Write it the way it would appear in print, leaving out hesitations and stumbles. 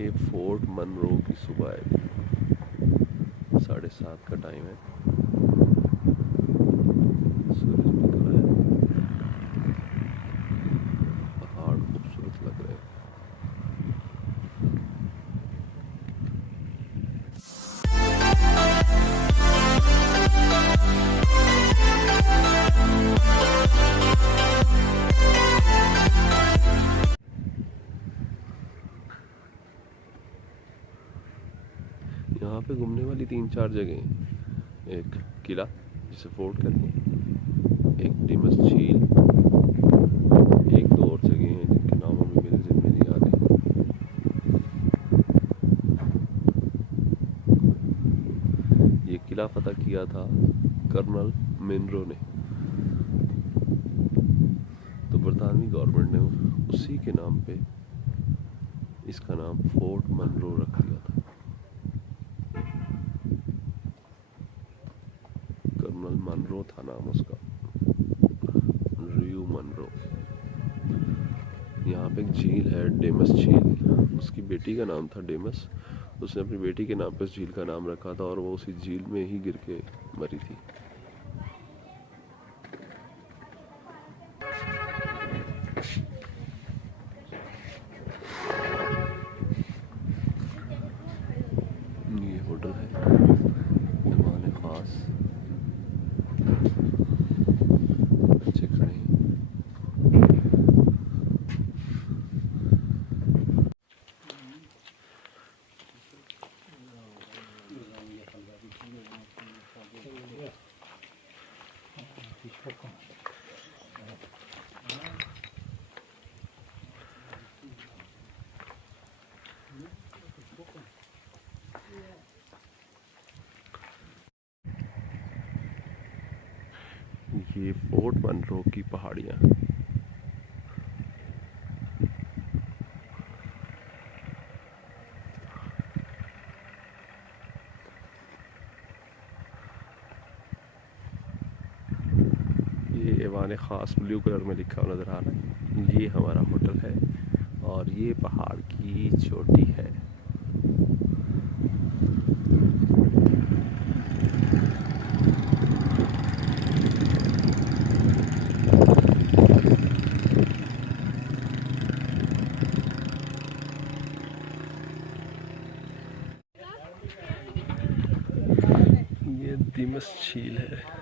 ये fort Munro की सुबह है, 7:30 का टाइम है। सूरज निकल रहा है, पहाड़ खूबसूरत लग रहे हैं। यहाँ पे घूमने वाली 3-4 जगह हैं। एक किला जिसे फोर्ट कहते हैं, एक डिमस झील, एक दो और जगह हैं जिनके नाम अभी मेरे ज़हन में नहीं आ रहे। ये किला फतह किया था कर्नल मनरो ने, तो बरतानवी गवर्नमेंट ने उसी के नाम पे इसका नाम फोर्ट मनरो रख दिया था। कर्नल मनरो था नाम उसका, मनरो। यहाँ पे एक झील है, डेमस झील। उसकी बेटी का नाम था डेमस, उसने अपनी बेटी के नाम पे उस झील का नाम रखा था और वो उसी झील में ही गिर के मरी थी। ये होटल है, मेहमान खास बच्चे खड़े हैं। ये फोर्ट मनरो की पहाड़ियाँ। ये ऐवान ख़ास ब्लू कलर में लिखा हुआ नज़र आ रहा है। ये हमारा होटल है और ये पहाड़ की चोटी है। ये दिमस झील है।